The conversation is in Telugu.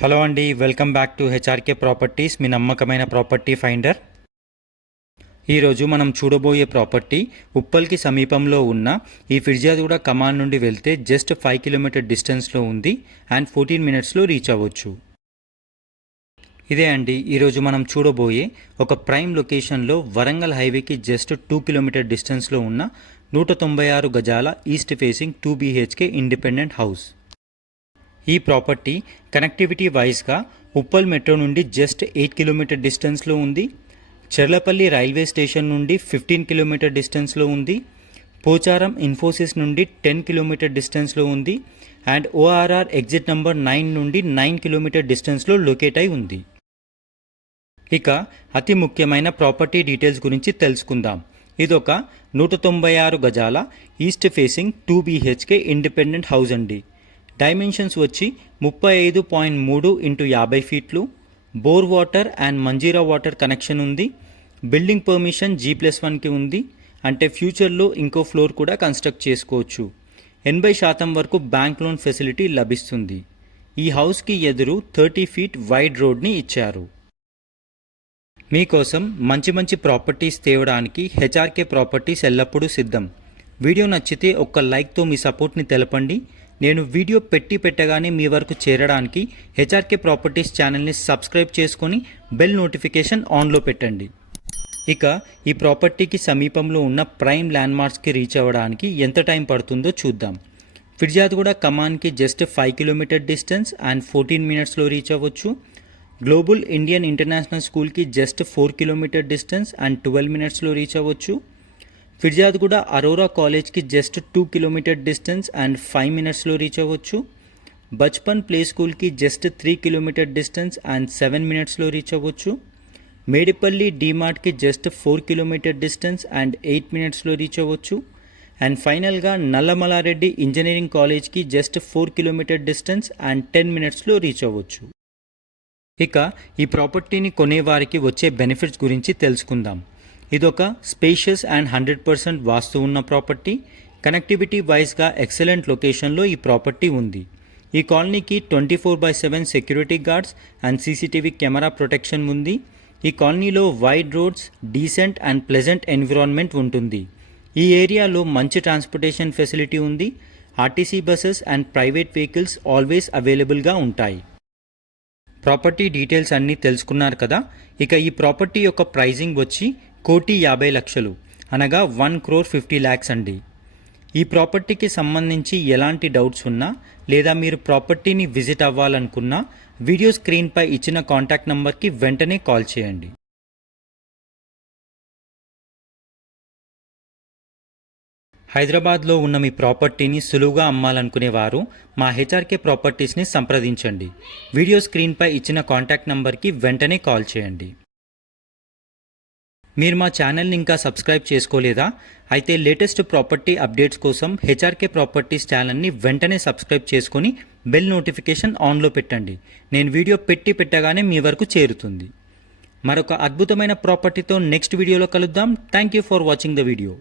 హలో అండి, welcome back to HRK properties, మీ నమ్మకమైన ప్రాపర్టీ ఫైండర్. ఈరోజు మనం చూడబోయే ప్రాపర్టీ ఉప్పల్కి సమీపంలో ఉన్న ఈ ఫిర్జాదగూడ కమాన్ నుండి వెళ్తే జస్ట్ 5 కిలోమీటర్ డిస్టెన్స్లో ఉంది అండ్ 14 మినిట్స్లో రీచ్ అవ్వచ్చు. ఇదే అండి ఈరోజు మనం చూడబోయే ఒక ప్రైమ్ లొకేషన్లో వరంగల్ హైవేకి జస్ట్ 2 కిలోమీటర్ డిస్టెన్స్లో ఉన్న 196 గజాల east facing 2 BHK independent house. ఈ ప్రాపర్టీ కనెక్టివిటీ వైజ్గా ఉప్పల్ మెట్రో నుండి జస్ట్ 8 కిలోమీటర్ డిస్టెన్స్లో ఉంది. చెర్లపల్లి రైల్వే స్టేషన్ నుండి 15 కిలోమీటర్ డిస్టెన్స్లో ఉంది. పోచారం ఇన్ఫోసిస్ నుండి 10 కిలోమీటర్ డిస్టెన్స్లో ఉంది అండ్ ORR ఎగ్జిట్ నంబర్ 9 నుండి 9 కిలోమీటర్ డిస్టెన్స్లో లొకేట్ అయి ఉంది. ఇక అతి ముఖ్యమైన ప్రాపర్టీ డీటెయిల్స్ గురించి తెలుసుకుందాం. ఇదొక 196 గజాల east facing 2 BHK independent house అండి. డైమెన్షన్స్ వచ్చి 35.3 x 50 ఫీట్లు. Bore water and Manjira water connection ఉంది. బిల్డింగ్ పర్మిషన్ G+1కి ఉంది. అంటే ఫ్యూచర్లో ఇంకో ఫ్లోర్ కూడా కన్స్ట్రక్ట్ చేసుకోవచ్చు. 80% వరకు బ్యాంక్ లోన్ ఫెసిలిటీ లభిస్తుంది. ఈ హౌస్కి ఎదురు 30 ఫీట్ వైడ్ రోడ్ని ఇచ్చారు. మీకోసం మంచి ప్రాపర్టీస్ తేవడానికి హెచ్ఆర్కే ప్రాపర్టీస్ ఎల్లప్పుడూ సిద్ధం. వీడియో నచ్చితే ఒక్క లైక్తో మీ సపోర్ట్ని తెలపండి. నేను వీడియో పెట్టగానే మీ వరకు చేరడానికి హెచ్ఆర్కే ప్రాపర్టీస్ ఛానల్ని సబ్స్క్రైబ్ చేసుకొని బెల్ నోటిఫికేషన్ ఆన్లో పెట్టండి. ఇక ఈ ప్రాపర్టీకి సమీపంలో ఉన్న ప్రైమ్ ల్యాండ్మార్క్స్కి రీచ్ అవ్వడానికి ఎంత టైం పడుతుందో చూద్దాం. ఫిర్జాదగూడ కమాన్కి జస్ట్ 5 కిలోమీటర్ డిస్టెన్స్ అండ్ 14 మినిట్స్లో రీచ్ అవ్వచ్చు. గ్లోబల్ ఇండియన్ ఇంటర్నేషనల్ స్కూల్కి జస్ట్ 4 కిలోమీటర్ డిస్టెన్స్ అండ్ 12 మినిట్స్లో రీచ్ అవ్వచ్చు. ఫిర్జాదగూడ అరోరా కాలేజ్కి జస్ట్ 2 కిలోమీటర్ డిస్టెన్స్ అండ్ 5 మినిట్స్లో రీచ్ అవ్వచ్చు. బచ్పన్ ప్లే స్కూల్కి జస్ట్ 3 కిలోమీటర్ డిస్టెన్స్ అండ్ 7 మినిట్స్లో రీచ్ అవ్వచ్చు. మేడిపల్లి డీమార్ట్కి జస్ట్ 4 కిలోమీటర్ డిస్టెన్స్ అండ్ 8 మినిట్స్లో రీచ్ అవ్వచ్చు. అండ్ ఫైనల్గా నల్లమలారెడ్డి ఇంజనీరింగ్ కాలేజ్కి జస్ట్ 4 కిలోమీటర్ డిస్టెన్స్ అండ్ 10 మినిట్స్లో రీచ్ అవ్వచ్చు. ఇక ఈ ప్రాపర్టీని కొనేవారికి వచ్చే బెనిఫిట్స్ గురించి తెలుసుకుందాం. ఇదొక స్పేషియస్ అండ్ 100% వాస్తు ఉన్న ప్రాపర్టీ. కనెక్టివిటీ వైజ్గా ఎక్సలెంట్ లొకేషన్లో ఈ ప్రాపర్టీ ఉంది. ఈ కాలనీకి 24/7 security guards and CCTV camera protection ఉంది. ఈ కాలనీలో wide roads, decent and pleasant environment ఉంటుంది. ఈ ఏరియాలో మంచి ట్రాన్స్పోర్టేషన్ ఫెసిలిటీ ఉంది. RTC buses and private vehicles always అవైలబుల్గా ఉంటాయి. ప్రాపర్టీ డీటెయిల్స్ అన్నీ తెలుసుకున్నారు కదా. ఇక ఈ ప్రాపర్టీ యొక్క ప్రైజింగ్ వచ్చి 1,50,00,000 అనగా 1,50,00,000 అండి. ఈ ప్రాపర్టీకి సంబంధించి ఎలాంటి డౌట్స్ ఉన్నా లేదా మీరు ప్రాపర్టీని విజిట్ అవ్వాలనుకున్నా వీడియో స్క్రీన్పై ఇచ్చిన కాంటాక్ట్ నంబర్కి వెంటనే కాల్ చేయండి. హైదరాబాద్లో ఉన్న మీ ప్రాపర్టీని సులువుగా అమ్మాలనుకునేవారు మా హెచ్ఆర్కే ప్రాపర్టీస్ని సంప్రదించండి. వీడియో స్క్రీన్పై ఇచ్చిన కాంటాక్ట్ నంబర్కి వెంటనే కాల్ చేయండి. మీరు మా ఛానల్ని ఇంకా సబ్స్క్రైబ్ చేసుకోలేదా? అయితే లేటెస్ట్ ప్రాపర్టీ అప్డేట్స్ కోసం హెచ్ఆర్కే ప్రాపర్టీస్ ఛానల్ని వెంటనే సబ్స్క్రైబ్ చేసుకొని బెల్ నోటిఫికేషన్ ఆన్లో పెట్టండి. నేను వీడియో పెట్టగానే మీ వరకు చేరుతుంది. మరొక అద్భుతమైన ప్రాపర్టీతో నెక్స్ట్ వీడియోలో కలుద్దాం. Thank you for watching the video.